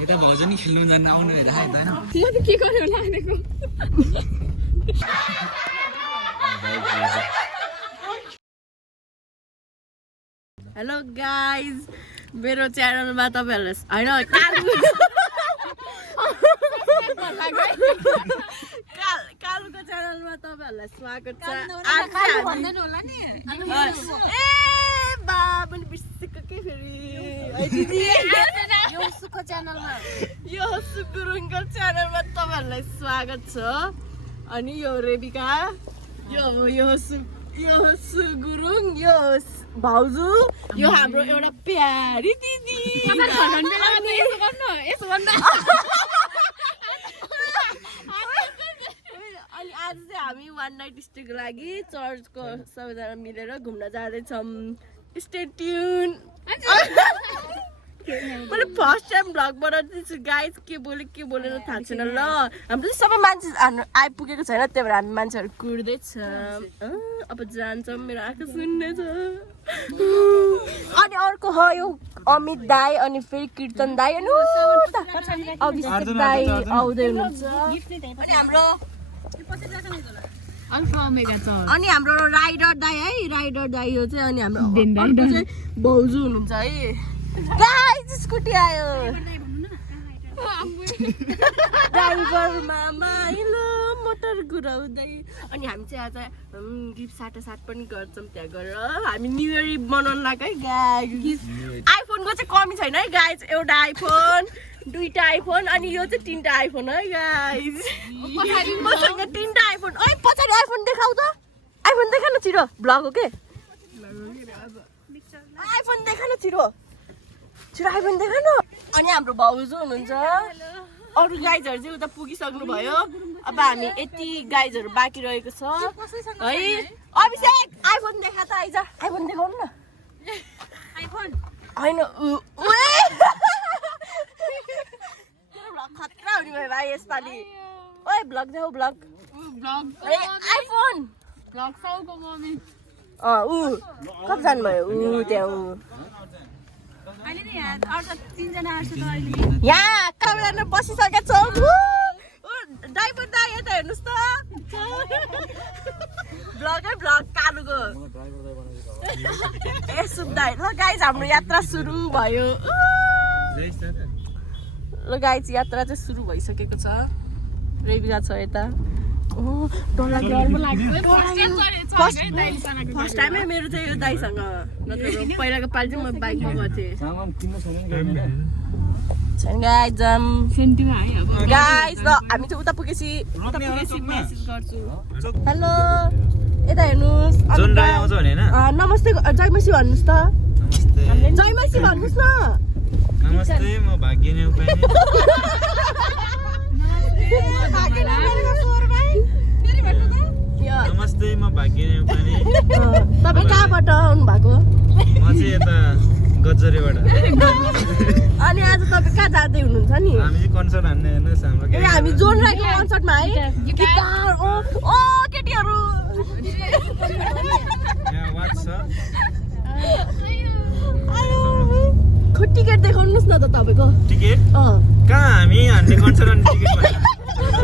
यता भाउजू नि खेल्नु जान्न आउनु हेर हैन यो त के गर्यो होला भनेको हेलो गाइज मेरो च्यानलमा तपाईहरुलाई कालुको च्यानलमा तपाईहरुलाई स्वागत छ भन्दैन होला नि ए बाबुले बिर्सेको के फेरि यो सुको च्यानलमा यो सुगुरुङको च्यानलमा तपाईहरुलाई स्वागत छ अनि यो रेबिका यो सुगुरुङ यो भाउजू यो हाम्रो एउटा प्यारी दिदी अनि आज चाहिँ हामी वान नाइट स्टेको लागि चर्चको सबैजना मिलेर घुम्न जाँदैछौँ स्टे ट्युन मैले फर्स्ट टाइम भ्लग बनाउँदैछु गाइज के बोलेर थाहा छैन ल हाम्रो चाहिँ सबै मान्छे आइपुगेको छैन त्यही भएर हामी मान्छेहरू कुर्दैछ अब जान्छौँ मेरो आँखा सुन्ने छ अनि अर्को हो यो अमित दाई अनि फेरि कीर्तन दाई अनि अभिषेक दाई आउँदै हुनुहुन्छ अनि हाम्रो राइडर दाई है राइडर दाई हो चाहिँ अनि हाम्रो भाउजू हुनुहुन्छ है गाइस स्कुटी आयो ड्राइभरमा माइलो मोटर घुराउँदै अनि हामी चाहिँ आज गिफ्ट साटासाट पनि गर्छौँ त्यहाँ गएर हामी न्यु इयर मनाउन लाग्यो है गाइस आइफोनको चाहिँ कमी छैन है गाइस एउटा आइफोन दुईटा आइफोन अनि यो चाहिँ तीनटा आइफोन है गाइस मसँग तीनटा आइफोन ओइ पछाडि आइफोन देखाउ त आइफोन देखा न छिटो भ्लग हो के आइफोन देखा न छिटो आइफोन देखा न अनि हाम्रो भाउजू हुनुहुन्छ अरू गाइजहरू चाहिँ उता पुगिसक्नु भयो अब हामी यति गाइजहरू बाँकी रहेको छ है अभिषेक आइफोन देखा त आइज आइफोन देखाउनु न आइफोन होइन खतरा हुने भयो भाइ यसपालि ओइ भ्लग देऊ भ्लग आइफोन कति जानुभयो त्यहाँ यहाँ कमेरामा बसिसकेको छौँ ड्राइभर दाइ यता हेर्नुहोस् त भ्लग कालुको ए सुन्दै ल गाइज हाम्रो यात्रा सुरु भयो ल गाइज यात्रा चाहिँ सुरु भइसकेको छ रेबिका छ यता फर्स्ट टाइमै मेरो चाहिँ यो दाइसँग नत्र पहिलाको पालि चाहिँ म बाइकमा गएको थिएँ गाइज ल हामी चाहिँ उता पुगेपछि मेसेज गर्छु हेलो यता हेर्नुहोस् नमस्ते जयमसी भन्नुहोस् त जयमसी भन्नुहोस् न नमस्ते म भाग्यने उपाय नमस्ते म भाग्यने उपाय तपाईँ कहाँबाट आउनु भएको म चाहिँ यता गजरेबाट अनि आज तपाईँ कहाँ जाँदै हुनुहुन्छ नि हामी चाहिँ कन्सर्ट हान्ने हेर्नुहोस् हाम्रो हामी जोन राखेको कन्सर्टमा है गिटार ओ केटीहरू यहाँ वाच छ टिकट देखाउनुहोस् न त तपाईँको टिकट कहाँ हामी हान्ने कन्सर्ट अनि टिकट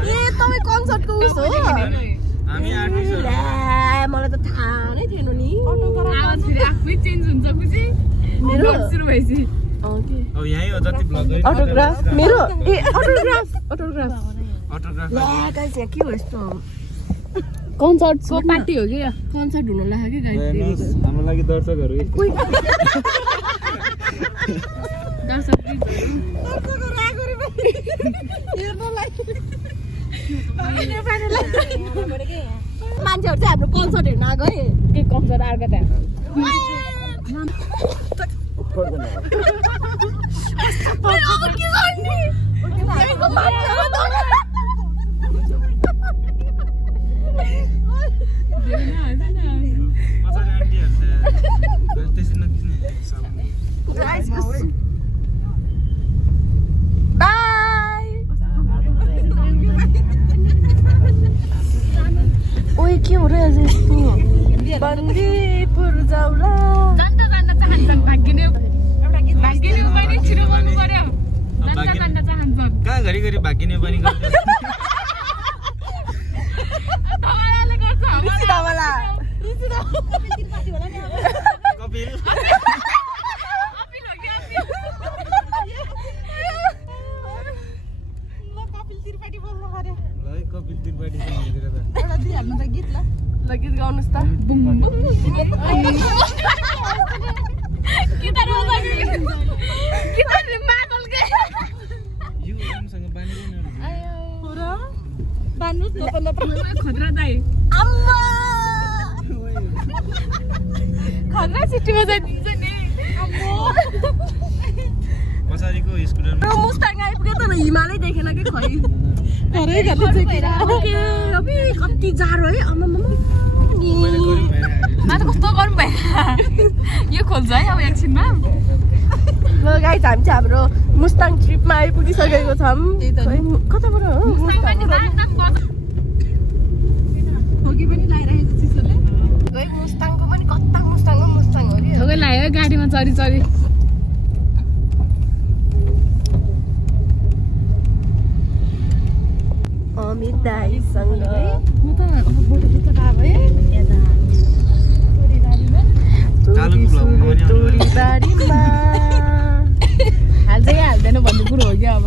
ए तपाईँ कन्सर्टको उस हो हामी आर्टिस्ट मलाई त थाहा नै थिएन नि मेरो सुरु भएपछि अब यही हो जति ब्लग अटोग्राफ मेरो ए अटोग्राफ अटोग्राफ गाइस यहाँ के हो यस्तो कन्सर्टको पार्टी हो कि कन्सर्ट हुन लाग्यो गाइस हाम्रो लागि दर्शकहरू मान्छेहरू चाहिँ हाम्रो कन्सर्ट हेर्न आएको है के कन्सर्ट आएको त्यहाँ के हो र यस्तो बन्दीपुर जाउला जान्न चाहन्छन् भाग्यने उपाय छिटो गर्नु पर्यो जान्न चाहन्छ कहाँ घरिघरि भागिने पनि गर्छ कपिल कपिल त्रिपाठी ल गीत गाउनुहोस् त यो राम्रोसँग बाँधिदैन खतरा दाइ खतरा सिटी बजाइदिन्छ नि पछाडिको स्कुटरमा मुस्ताङ आइपुग्यो तर हिमालय देखेन कि खै कति जाडो है मैले गरौँ भइरहेको मा त कस्तो गर्नु भयो यो खोल्छ है अब एकछिनमा ल गाइस हामी चाहिँ हाम्रो मुस्ताङ ट्रिपमा आइपुगिसकेको छौँ खै, कताबाट हो खै, मुस्ताङको पनि कता मुस्ताङ हो नि ठोकै लाग्यो गाडीमा चरी चरी अमित दाइसँग म त अब फोटो खिच्न गएको है कालोको भ्लगमा पनि आउनु बारीमा हाल्छ कि हाल्दैन भन्ने कुरो हो क्या अब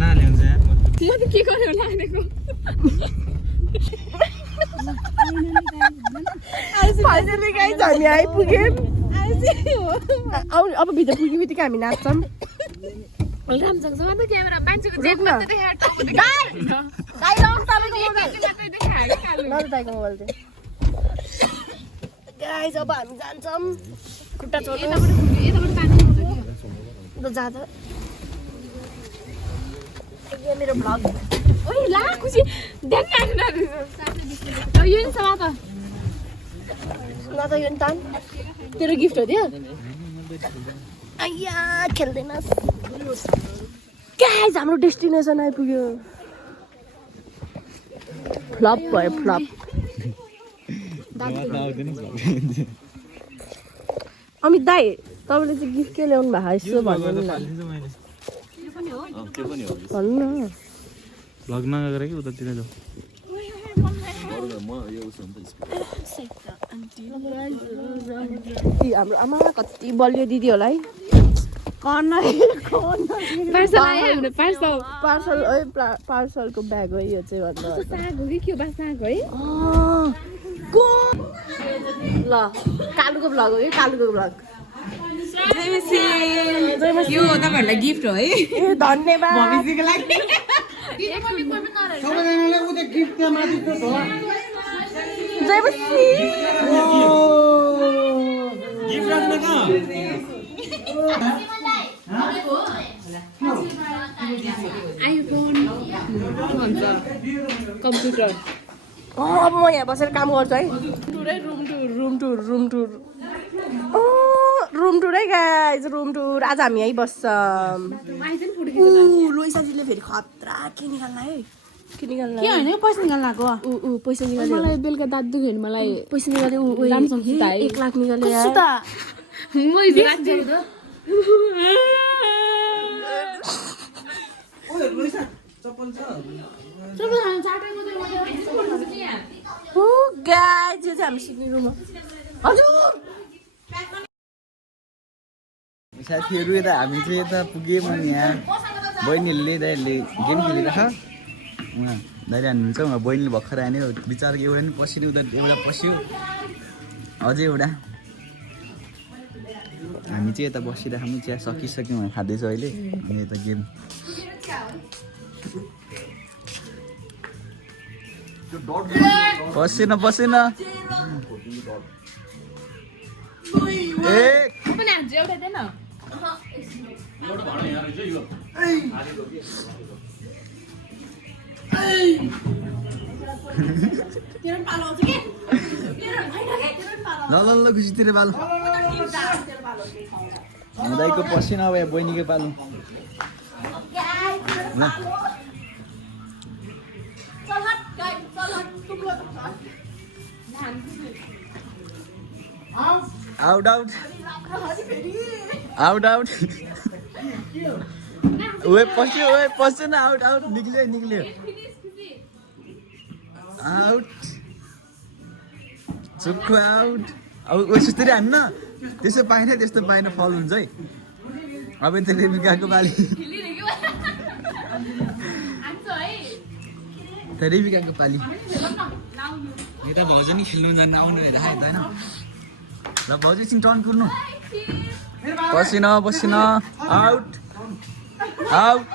नल्याउँछ यार म त के गर्यो होला भनेको फाइनली गाइस हामी आइपुग्यौँ अब भित्र पुग्यो बित्तिकै हामी नाच्छौँ राम्रोसँग त क्यामेरा मान्छेको रोक्न। जेबमा त देखाएर टाउको दाइको मोबाइल चाहिँ गाइस अब हामी जान्छौँ खुट्टा छोड्नु यताबाट पानी हुन्छ कि ल जाँदा यो मेरो भ्लग ओइ ला खुसी देख्न यो नि समा त न त यो नि तान तेरो गिफ्ट हो त्यो आइया खेल्दैनस् गाइस हाम्रो डेस्टिनेसन आइपुग्यो फ्लप भयो फ्लप अमित दाइ तपाईँले चाहिँ गिफ्ट के ल्याउनु भएको यसो भन्नु न भन्नु न भ्लग नगरेर कि उतातिर जाऊ हाम्रो आमा कति बलियो दिदी होला है पार्सल आयो हाम्रो पार्सल पार्सलको ब्याग हो यो चाहिँ भन्दा साग हो कि के बा साग है ल कालुको भ्लग हो कि कालुको भ्लग यो तपाईँहरूलाई गिफ्ट हो है ए धन्यवाद भविष्यको लागि जयमसी गिफ्ट राख्न कहाँ आइफोन भन्छ कम्प्युटर अब म यहाँ बसेर काम गर्छु है रुम टुर है गाइज रुम टुर आज हामी यहीँ बस्छौँ लोइसाजीले फेरि खतरा के निकाल्ला है के निकाल्ला के होइन पैसा निकाल्न आएको पैसा निकाल्यो मलाई बेलुका दाँत दुख्यो भने मलाई पैसा निकाल्यो राम्रोसँग सुताए 1 लाख निकाल्यो यार गाइज यो चाहिँ हामी सुत्ने रुम हो हजुर साथीहरू यता हामी चाहिँ यता पुग्यौँ अनि यहाँ बहिनीहरूले दाइहरूले गेम खेलिरहेछ उहाँ दाइले हान्नुहुन्छ उहाँ बहिनीले भर्खर हान्यो बिचराको एउटा नि पसियो उता एउटा पस्यो अझै एउटा हामी चाहिँ यता बसिरहेको चिया सकिसक्यौँ भने खाँदैछ अहिले अनि यता गेम पसेन पसेन ए पनि हान्छ एउटा दिएन ल ल ल खुसीतिर पालो दाइको पसिन अब यहाँ बहिनीको पालो ल आउट आउट आउट आउट ओए पस्यो न आउट आउट निक्ल्यो आउट चुक्खो आउट अब त्यसरी हान्न त्यसो पाएन त्यस्तो पाएन फल हुन्छ है अब त रेबिकाको बाली रेबिकाको पाली यता भाउजू नि खेल्नु जानु आउनु हेर होइन ल भाउजू एकछिन टर्न कुर्नु पसिना आउट आउट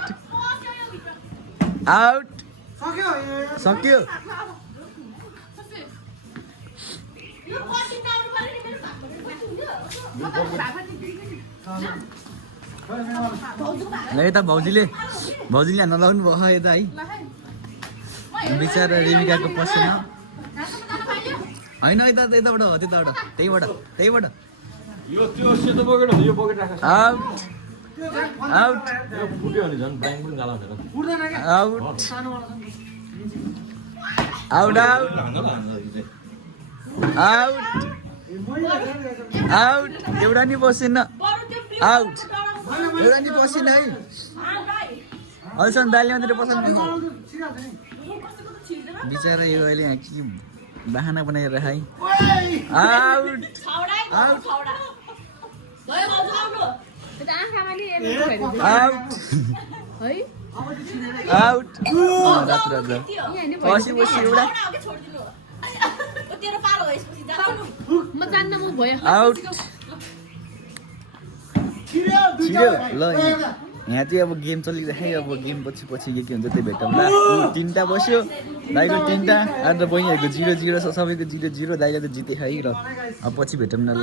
आउट सक्यो ल यता भाउजूले हान्न लाउनु भयो यता है बिचरा रेबिकाको पसिना होइन यताबाट हो त्यहीबाट out out out out out एउटा नि बसेन आउट एउटा नि बसेन है अहिलेसम्म दाइले मात्रै पसन्द बिचरा यो अहिले यहाँ के बाहना बनाएर है आउट आउट आउट आउट रात्र पछि एउटा आउट छिटो ल यहाँ चाहिँ अब गेम चलिरहेको अब गेम पछि के हुन्छ त्यो भेटौँला 3टा बस्यो दाइको 3टा अन्त बहिनीहरूको 0-0 छ सबैको 0-0 दाइले त जिते है र अब पछि भेटौँ न ल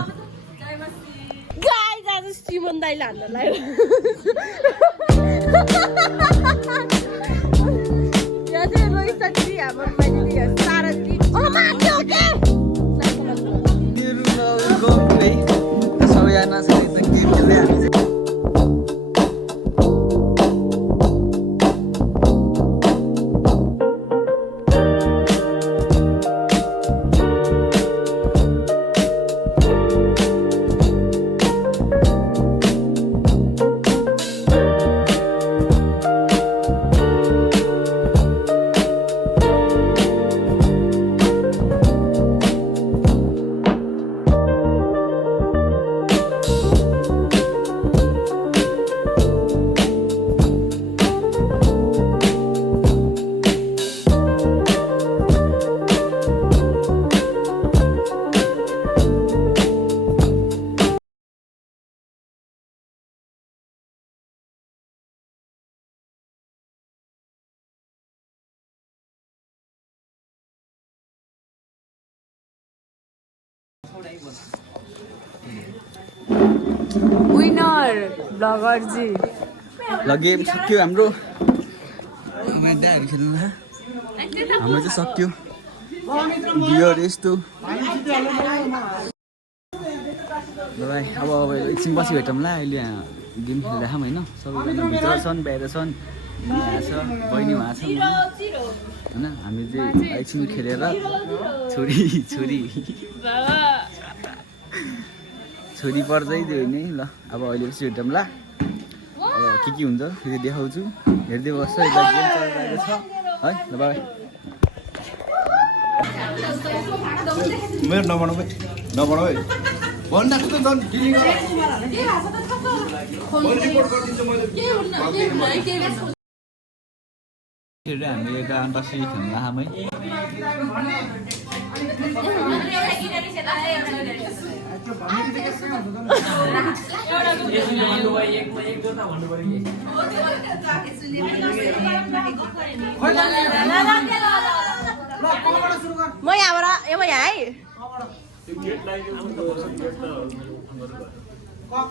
सिमन दाइले हान्न लाग्यो यहाँ चाहिँ रोहित सक्री हाम्रो सारथी सबैजना छ एकदम गेम खेल्दै हामी चाहिँ विनर ब्लगर जी ल गेम सक्यो हाम्रो खेल्नु हाम्रो चाहिँ सक्यो बियर यस्तो ल भाइ अब एकछिन पछि भेटौँला अहिले गेम खेलिरहेको होइन सबैजना भित्र छन् बाहिर छन् यहाँ छ बहिनी उहाँ छ होइन हामी चाहिँ एकछिन खेलेर छोरी पर्दै दियो नि ल अब अहिले पछि भेटौँला अब के हुन्छ फेरि देखाउँछु हेर्दै बस्छ यता गेम चलिरहेको छ है ल बाई मेरो नबनाऊ है भन्दा त हामी यता अन्तर्राष्ट्रिय खेल्न आमै म यहाँबाट अब यहाँ है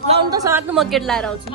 लाउनु त साट्नु म गेट लाएर आउँछु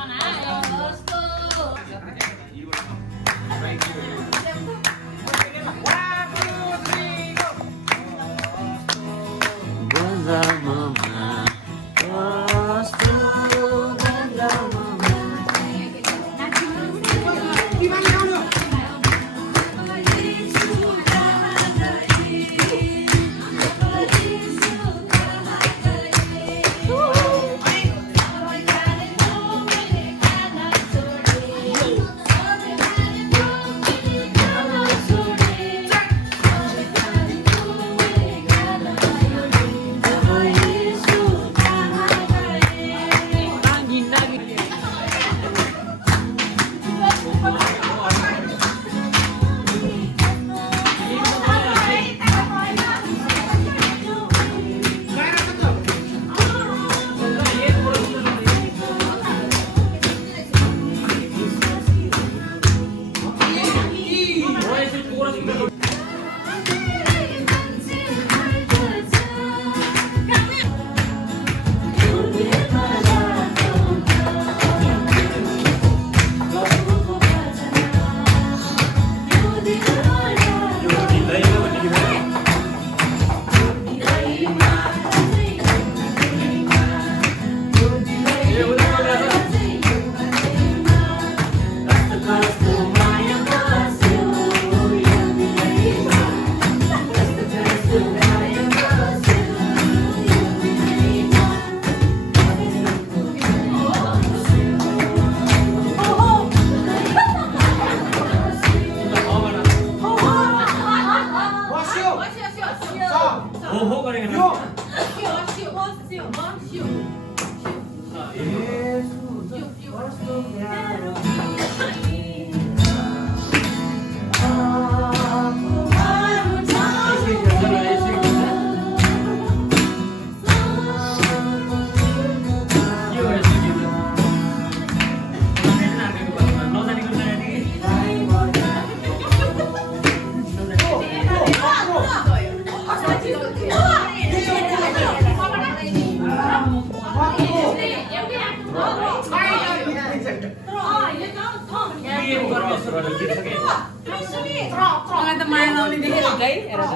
मलाई त माया लाउने देखेर है हेर त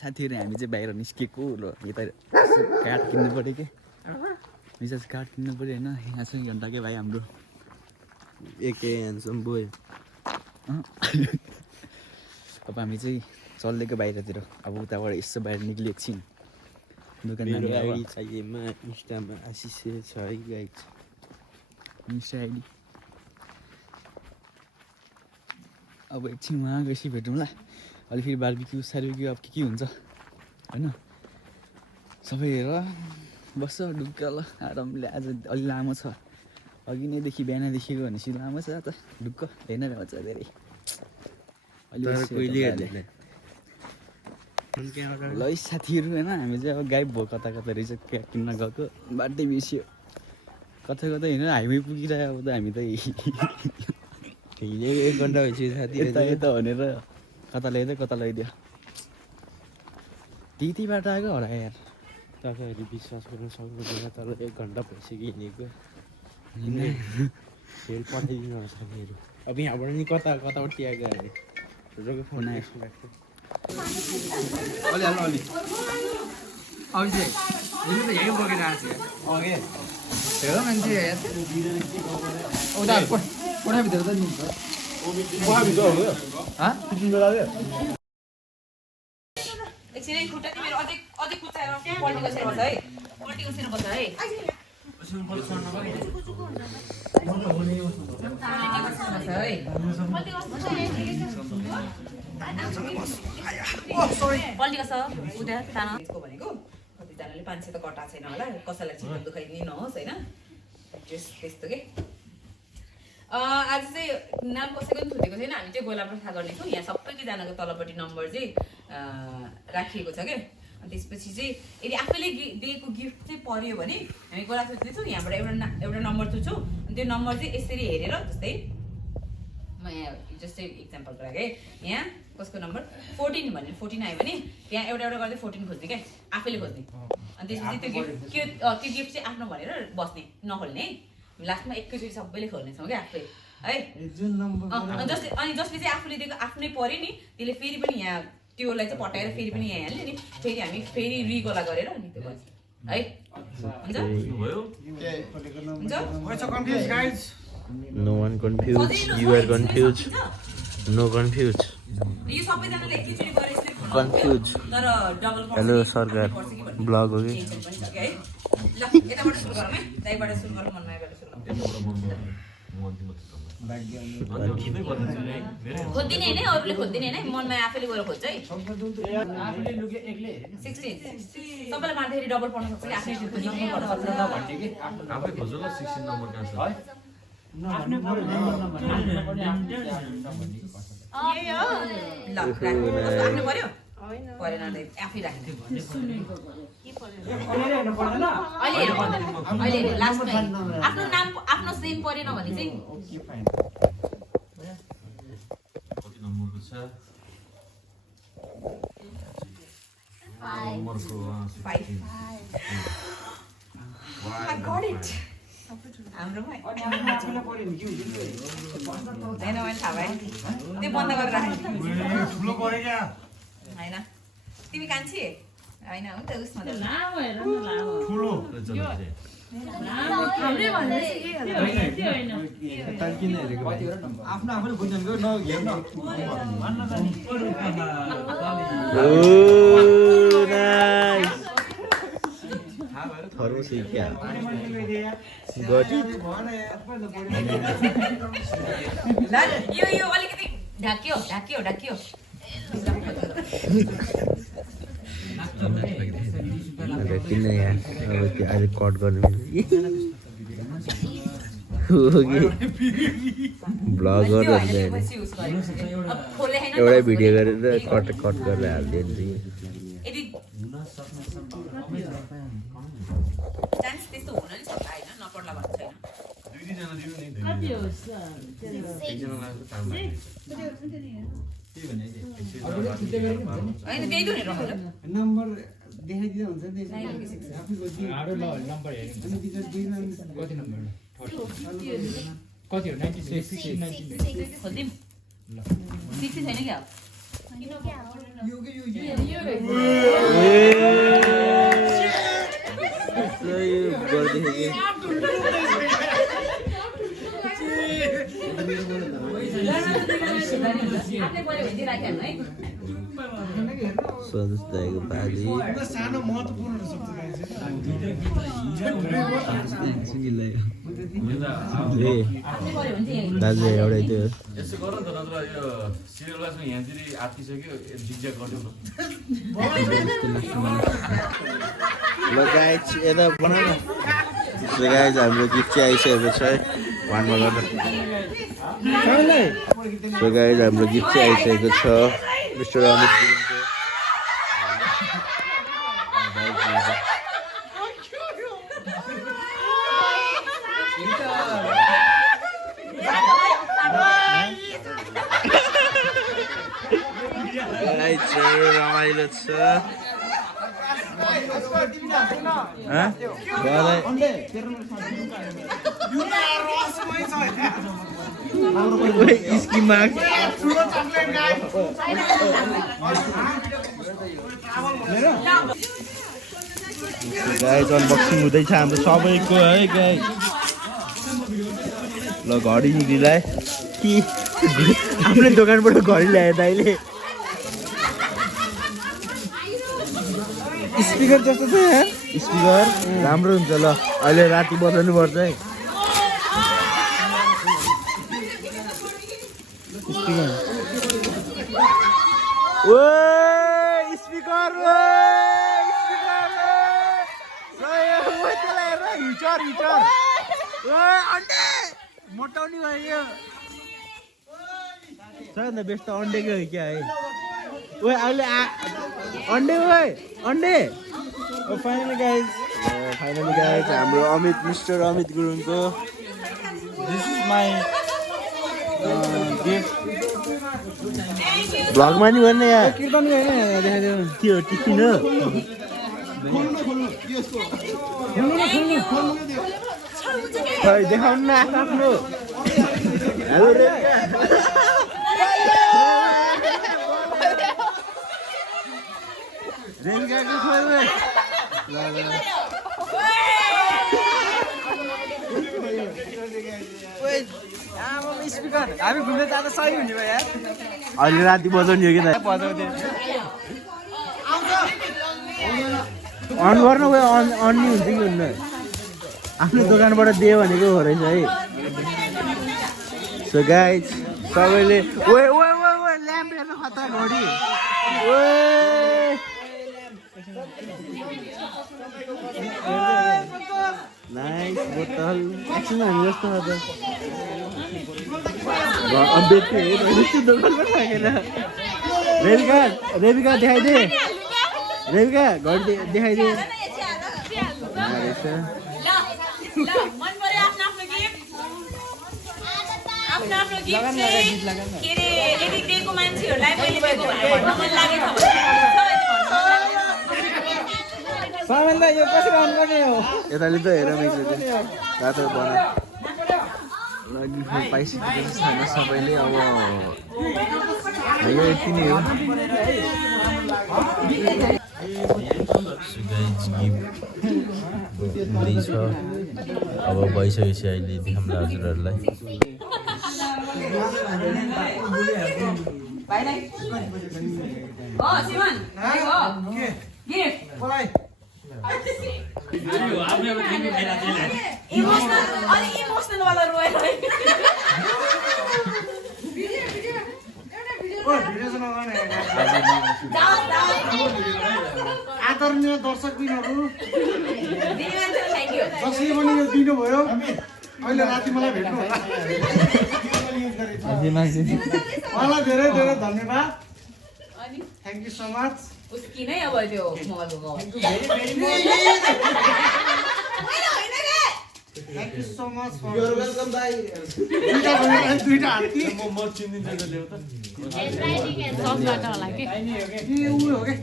साथीहरु हामी चाहिँ बाहिर निस्केको ल यता काठ किन्नु पर्यो के विशेष काठ किन्नु पर्यो हैन यहाँ छ घण्टाकै भाइ हाम्रो एके ह्यान्डसम बोय अब हामी चाहिँ चल्लेको बाहिरतिर अब उताबाट यसो बाहिर निक्लिएको छिन् दोकानमा आइडी चाहिएमा इन्स्टामा आशिष छ है गाइज इन्स्टा आइडी अब एकछिनमा गएपछि भेटौँ ल अलि फेरि बारबिक्यू सारबिक्यू अब के हुन्छ होइन सबै हेरेर बस्छ ढुक्क ल आरामले आज अलि लामो छ अघि नैदेखि बिहानदेखिको भनेपछि लामो छ त ढुक्क हेर्न भन्छ धेरै ल साथीहरू होइन हामी चाहिँ अब गाइब भयो कता कता रहेछ क्या किन्न गएको बाटै बिर्सियो कता कता हिँडेर हाइवे पुगिरह्यो अब त हामी त हिँडेको 1 घन्टा भइसक्यो साथी यता यता भनेर कता ल्याइदियो कता ल्याइदियो त्यही बाटो आएको होला यार तपाईँहरू विश्वास गर्न सक्नुहुँदैन तर 1 घन्टा भइसक्यो हिँडेको फेरि पठाइदिनु होला साथीहरू अब यहाँबाट नि कतापट्टि आएको अरे रोको फोन आएको अलि हाल्नु अलि अभिषेक यसले त यहीँ बोकेर आएको छ हेर मान्छे उता कोठाभित्र त नि कोठाभित्र हो एकछिन है खुट्टा तिमीहरू अझै खुट्टाएर पल्टी बसेर बस है पल्टी बसेर बस है पल्टी कस उता तान भनेको कतिजनाले 500 त कटा छैन होला कसैलाई चित्त दुखाइदिनु नहोस् होइन त्यस्तो के आज चाहिँ नाम कसैको पनि छुटेको छैन हामी चाहिँ गोला प्रथा गर्नेछौँ यहाँ सबैजनाको तलपट्टि नम्बर चाहिँ राखिएको छ क्या अनि त्यसपछि चाहिँ यदि आफैले दिएको गिफ्ट चाहिँ पर्यो भने हामी गोला थुच्दैछौँ यहाँबाट एउटा नम्बर थुच्छौँ अनि त्यो नम्बर चाहिँ यसरी हेरेर जस्तै म यहाँ जस्तै इक्जाम्पलको लागि यहाँ कसको नम्बर 14 भनेर 14 आयो भने यहाँ एउटा गर्दै 14 खोज्ने क्या आफैले खोज्ने अनि त्यसपछि त्यो गिफ्ट चाहिँ आफ्नो भनेर बस्ने नखोल्ने लास्टमा एकैचोटि सबैले खोल्नेछौँ क्या आफै है अनि जसले चाहिँ आफूले दिएको आफ्नै पर्यो नि त्यसले फेरि पनि यहाँ त्योलाई चाहिँ पटाएर फेरि पनि यहाँ हाल्ने नि फेरि हामी फेरि रिगोला गरेर अनि त्यो गर्छ है हुन्छ No one confused. You are confused. No confused. यो सबैजनाले एकैचोटि गरेर Confused. तर डबल Hello सरकार ब्लग हो कि ल यताबाट सुरु गरौँ है दाइबाट सुरु गरौँ मनमायाबाट सुरु गरौँ खोज्दिने हैन अरूले खोज्दिने हैन मनमाया आफैले गएर खोज्छ है 16 सबैले मार्दाखेरि डबल पढ्न सक्छ कि आफै नम्बर पढ्न सक्छ आफै खोज्नु ल 16 नम्बर कहाँ छ आफ्नो पर्यो परेन आफै राख्ने अहिले लास्टमा आफ्नो नाम आफ्नो सेम परेन भने चाहिँ कति नम्बरको छ नम्बरको 5 I got it हाम्रोमा हैन मैले थाहा भए त्यो बन्द गरेर राख्नु ठुलो परे क्या हैन तिमी कान्छी हैन हो त उसमा ठुलो आफ्नो आफूले बुझ्नको नघेर्न थरो से क्या यो अलिकति ढाक्यो किन यार अब त्यो अहिले कट गर्नु ब्लगरहरूले एउटै भिडियो गरेर कट गरेर हालिदिन्छ चान्स त्यस्तो हुन नि सक्छ हैन नपर्ला भन्नु छैन दुई जना दिनु नि हैन त्यही त नि रमाइलो नम्बर देखाइदिँदा हुन्छ नि आरो ल नम्बर हेर्नु कति नम्बर कति हो 96 खोज्दिम ल 60 छैन क्या सदस्य दाइको बाजी सानो महत्त्वपूर्ण सक्छ सुनिलै दाजु एउटै त्यो यसो गर न त नत्र यो सिरियल क्लासमा यहाँतिर आत्तिसक्यो जिज्ञा गर्नु ल गाइज यता बनाऊ न गाइज हाम्रो गिफ्ट चाहिँ आइसकेको छ है वानमा गर्दा सो गाइज हाम्रो गिफ्ट चाहिँ आइसकेको छ मिस्टर अमित गुरुङको रमाइलो छ गाइज अनबक्सिङ हुँदैछ हाम्रो सबैको है गाइज ल घडी निक्लिलाए कि आफ्नै दोकानबाट घडी ल्यायो दाइले स्पिकर जस्तो छ यार स्पिकर राम्रो हुन्छ ल अहिले राति बजाउनु पर्छ है स्पिकर ओ स्पिकर हिटर हिटर अन्डे मोटाउने भयो सबैभन्दा बेस्ट त अन्डेकै हो क्या है ओए अहिले अन्डे ओए अन्डे फाइनली गाइज हाम्रो अमित मिस्टर अमित गुरुङको दिस इज माई गिफ्ट भ्लगमा नि भन्ने यहाँ कीर्तन देखाइदियो त्यो टिफिन हो खै देखाउनु न आफ्नो हेलो रेलगाडीको खोइ स्पिकर हामी घुम्दै जाँदा सही हुने भयो यार अहिले राति बजाउने हो कि त बजाउँदै अन गर्नु गयो अन नि हुन्छ कि हुन्न आफ्नो दोकानबाट दियो भनेको हो रहेछ है सो गाइज सबैले ओए ओए ओए ओए ल्याम्प हेर्नु खतरा घडी ओए नाइस बोतल एकछिन हामी जस्तो दोकानमा राखेर रेबिका देखाइदे रेबिका घडी देखाइदे यो कसरी अन गर्ने हो यताले त हेर रातो बना लागि पाइसकेको छैन सबैले अब यो यति नै हो अब भइसकेपछि अहिले देखाउँला हजुरहरूलाई इमोसनल वाला रोएर आदरणीय दर्शकबिनहरू जसले पनि यो दिनुभयो अहिले राति मलाई भेट्नु होला उहाँलाई धेरै धेरै धन्यवाद थ्याङ्क यू सो मच उसकी नै अब त्यो thank you so much welcome दाइ दुईटा हात्ती म चिन्दिन्छ ल्याउ त ससबाट होला के ए उयो हो के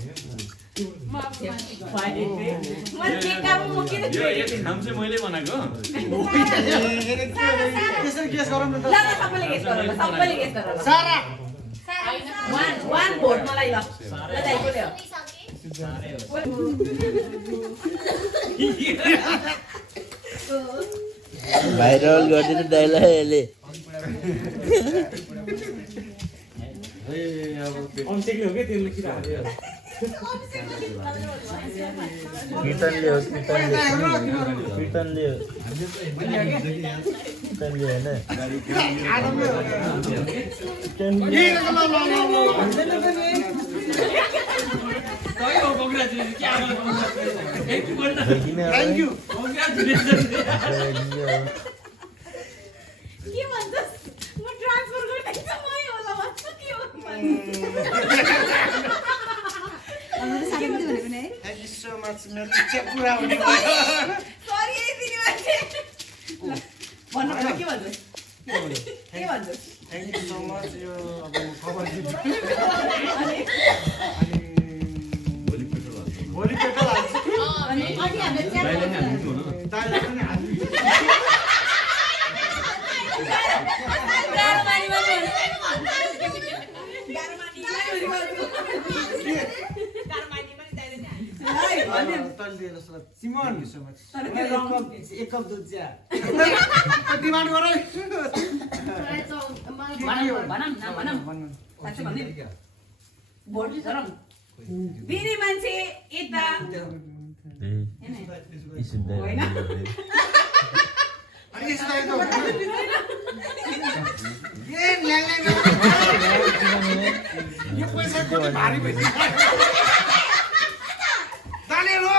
यति नाम चाहिँ मैले बनाएको त्यसरी गेस गरौँ न त सबैले गेस गरौँ सारा वान भोट मलाई ल दाइको ल्याऊ भाइरल गरिदिनु दाइलाई अहिले अनसेकले हो क्या त्यसले किन हाल्यो कीर्तनले हो कीर्तनले कीर्तनले हो कीर्तनले थ्याङ्क यू के भन्छस् म ट्रान्सफर गर्दैछु मै होला भन्छु के हो थ्याङ्क यू सो मच मेरो इच्छा पुरा हुने भयो सरी यही दिने मान्छे भन्नु के भन्छस् के भन्छस् थ्याङ्क यू सो मच यो अब खबर दिनु भोलि पेट्रोल हाल्छु अनि हामीले दाइले पनि हाल्नु सिमन एक कप दुध चिया डिमान्ड गर दिने मान्छे यता होइन अनि यसलाई त ए ल्याङ यो पैसा कति भारी भइसक्यो दाले रो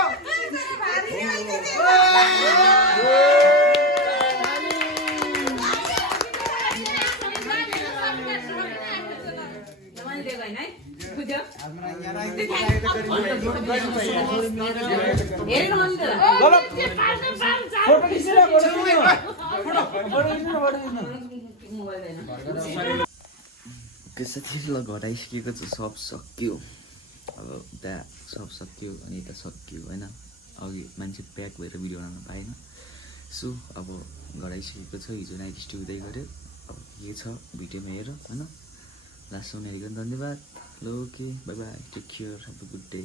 साथीहरूलाई घर आइसकेको छ सब सक्यो अब उता सब सक्यो अनि यता सक्यो होइन अघि मान्छे प्याक भएर भिडियो बनाउन पाएन सो अब घर आइसकेको छ हिजो नाइट स्टे हुँदै गऱ्यो अब के छ भिडियोमा हेर होइन लास्ट सुनेको धन्यवाद ल okay bye bye take care have a good day